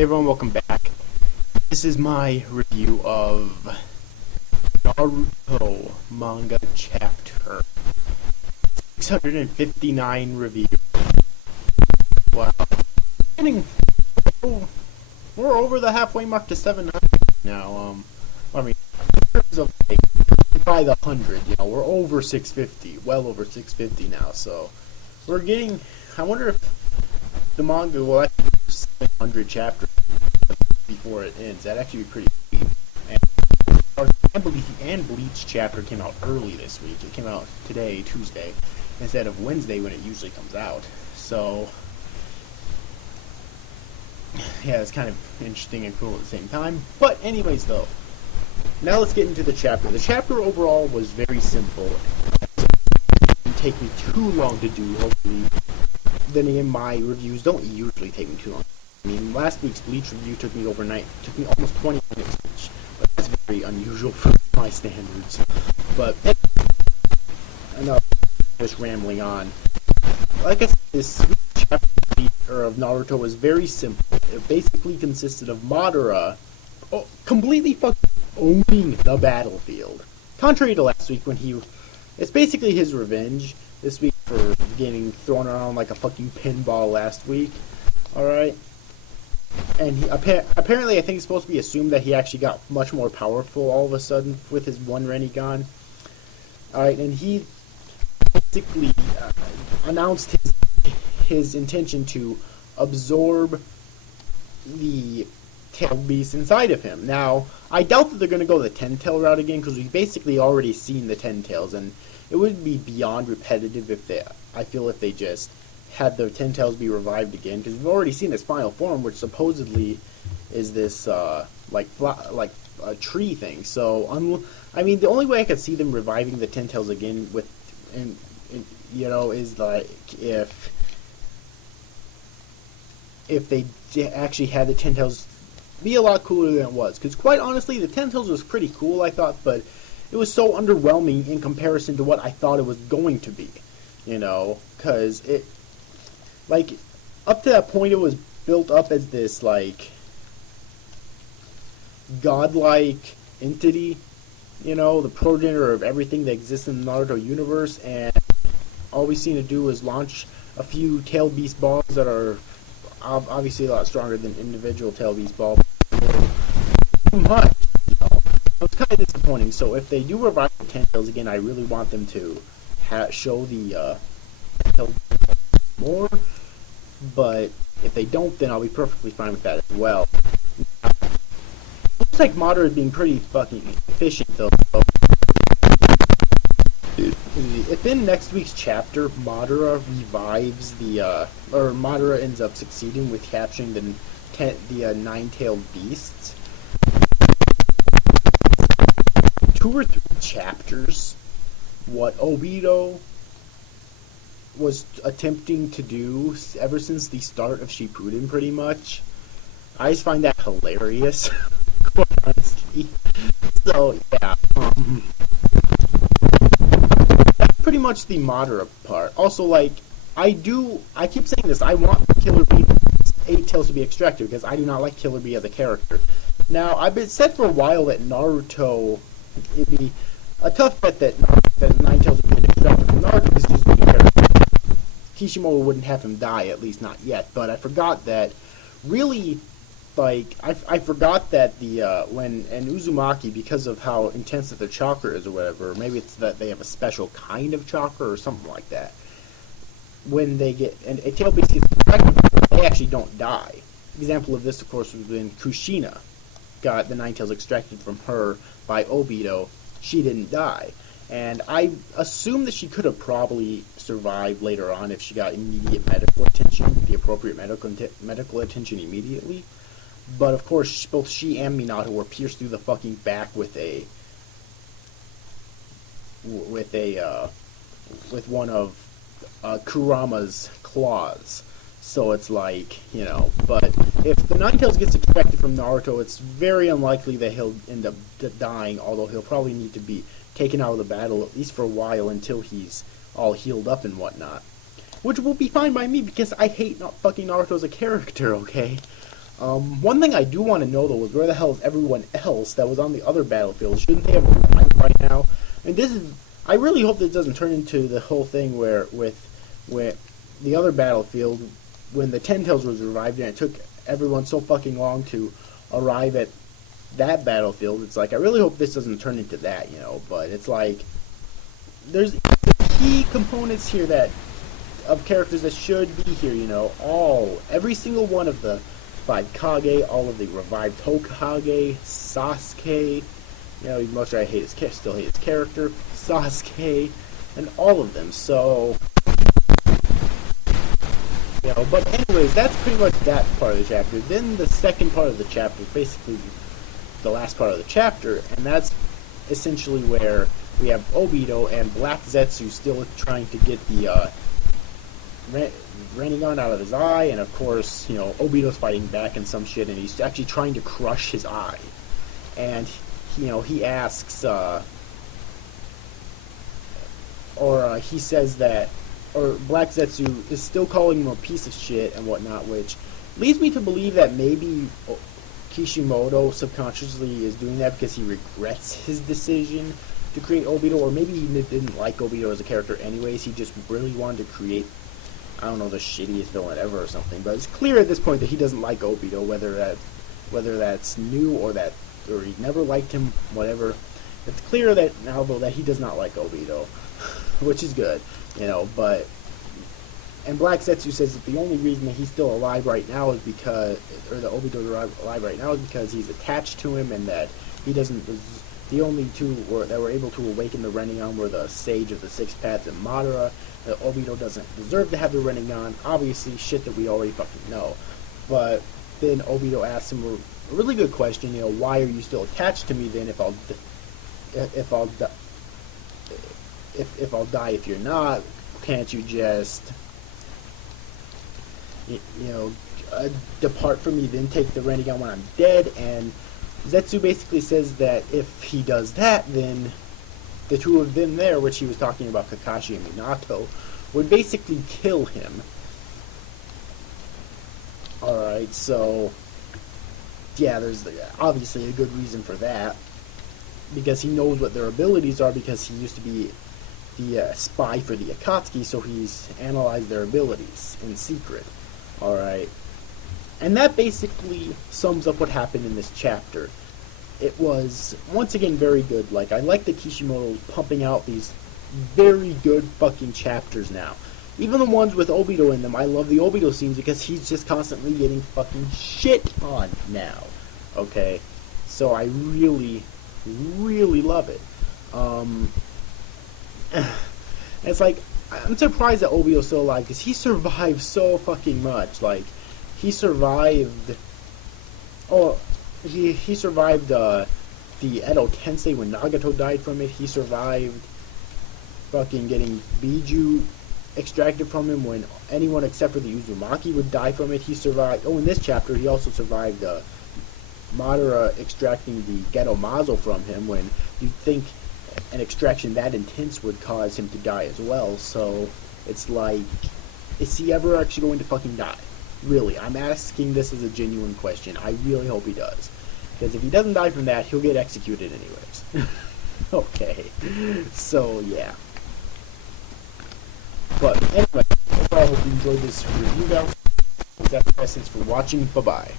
Hey everyone, welcome back. This is my review of Naruto Manga Chapter 659 review. Wow. We're over the halfway mark to 700 now. I mean, in terms of like, by the 100, we're over 650, well over 650 now, so we're getting, I wonder if the manga will actually do 700 chapters before it ends. That'd actually be pretty sweet. And Bleach chapter came out early this week. It came out today, Tuesday, instead of Wednesday when it usually comes out. So, yeah, it's kind of interesting and cool at the same time. But anyways, though, now let's get into the chapter. The chapter overall was very simple. It didn't take me too long to do, hopefully. Then again, my reviews don't usually take me too long. I mean, last week's Bleach review took me almost 20 minutes each, but that's very unusual for my standards. But enough just rambling on. Like I said, this chapter of Naruto was very simple. It basically consisted of Madara completely fucking owning the battlefield. Contrary to last week when it's basically his revenge this week for getting thrown around like a fucking pinball last week. Alright? And apparently, I think it's supposed to be assumed that he actually got much more powerful all of a sudden with his one Rinnegan. Alright, and he basically announced his intention to absorb the tail beast inside of him. Now, I doubt that they're going to go the 10-tail route again, because we've basically already seen the 10 tails, and it would be beyond repetitive if they just had the 10 tails be revived again, because we've already seen its final form, which supposedly is this like a tree thing. So I mean, the only way I could see them reviving the 10 tails again is like if they actually had the 10 tails be a lot cooler than it was. Because quite honestly, the 10 tails was pretty cool, I thought, but it was so underwhelming in comparison to what I thought it was going to be. Because it, like, up to that point, it was built up as this, like, godlike entity, the progenitor of everything that exists in the Naruto universe, and all we seem to do is launch a few tail beast balls that are obviously a lot stronger than individual tail beast balls. Too much, It's kind of disappointing. So if they do revive the 10 tails again, I really want them to show the tail more. But if they don't, then I'll be perfectly fine with that as well. Looks like Madara is being pretty fucking efficient, though. If in next week's chapter, Madara revives or Madara ends up succeeding with capturing the nine-tailed beasts, 2 or 3 chapters, what Obito was attempting to do ever since the start of Shippuden, pretty much. I just find that hilarious, quite honestly. So, yeah, that's pretty much the Madara part. Also, like, I keep saying this, I want Killer Bee's 8 tails to be extracted, because I do not like Killer Bee as a character. Now, I've been said for a while that Naruto, it'd be a tough bet that 9 tails would be extracted from Naruto, because he's a character. Kishimoto wouldn't have him die, at least not yet, but I forgot that, really, like, I forgot that when Uzumaki, because of how intense that their chakra is or whatever, maybe it's that they have a special kind of chakra or something like that, when they get, and a tail beast gets infected, they actually don't die. Example of this, of course, was when Kushina got the 9 tails extracted from her by Obito. She didn't die. And I assume that she could have probably survived later on if she got immediate medical attention, the appropriate medical attention immediately. But of course, both she and Minato were pierced through the fucking back with one of Kurama's claws. So it's like, but if the 9 tails gets extracted from Naruto, it's very unlikely that he'll end up dying, although he'll probably need to be taken out of the battle, at least for a while, until he's all healed up and whatnot. Which will be fine by me, because I hate fucking Naruto as a character, okay? One thing I do want to know though is where the hell is everyone else that was on the other battlefields? Shouldn't they have arrived right now? And this is, I really hope this doesn't turn into the whole thing where the other battlefield, when the Ten Tails was revived and it took everyone so fucking long to arrive at that battlefield. It's like, I really hope this doesn't turn into that, you know, but it's like, there's key components here that, of characters that should be here, you know, every single one of the 5 Kage, all of the revived Hokage, Sasuke, you know, even much I still hate his character, Sasuke, and all of them, so, you know, but anyways, that's pretty much that part of the chapter. Then the second part of the chapter, basically the last part of the chapter, and that's essentially where we have Obito and Black Zetsu still trying to get the Rinnegan out of his eye, and of course, you know, Obito's fighting back and some shit, and he's actually trying to crush his eye. And, you know, he asks, he says that, or Black Zetsu is still calling him a piece of shit and whatnot, which leads me to believe that maybe Kishimoto subconsciously is doing that because he regrets his decision to create Obito, or maybe he didn't like Obito as a character anyways, he just really wanted to create, I don't know, the shittiest villain ever or something, but it's clear at this point that he doesn't like Obito, whether that's new or he never liked him, whatever. It's clear that now, though, that he does not like Obito, which is good, you know, but, and Black Zetsu says that the only reason that he's still alive right now is because, or that Obito's alive right now is because he's attached to him, and that he doesn't, the only two that were able to awaken the Rinnegan were the Sage of the Six Paths and Madara. That Obito doesn't deserve to have the Rinnegan, obviously shit that we already fucking know. But then Obito asks him a really good question, you know, why are you still attached to me then if I'll die if you're not? Can't you just, you know, depart from me, then take the Rinnegan when I'm dead? And Zetsu basically says that if he does that, then the two of them there, which he was talking about Kakashi and Minato, would basically kill him. Alright, so, yeah, there's obviously a good reason for that, because he knows what their abilities are, because he used to be the spy for the Akatsuki, so he's analyzed their abilities in secret. Alright. And that basically sums up what happened in this chapter. It was, once again, very good. Like, I like that Kishimoto's pumping out these very good fucking chapters now. Even the ones with Obito in them, I love the Obito scenes because he's just constantly getting fucking shit on now. Okay? So I really, really love it. It's like, I'm surprised that Obito's still alive because he survived so fucking much. Like, he survived, he survived the Edo Tensei when Nagato died from it. He survived fucking getting Biju extracted from him when anyone except for the Uzumaki would die from it. He survived, in this chapter, he also survived Madara extracting the Geto Mazo from him, when you'd think an extraction that intense would cause him to die as well. So it's like, is he ever actually going to fucking die? Really, I'm asking this as a genuine question. I really hope he does. Because if he doesn't die from that, he'll get executed anyways. Okay. So, yeah. But, anyway, I hope you enjoyed this review, guys. That's for watching. Bye-bye.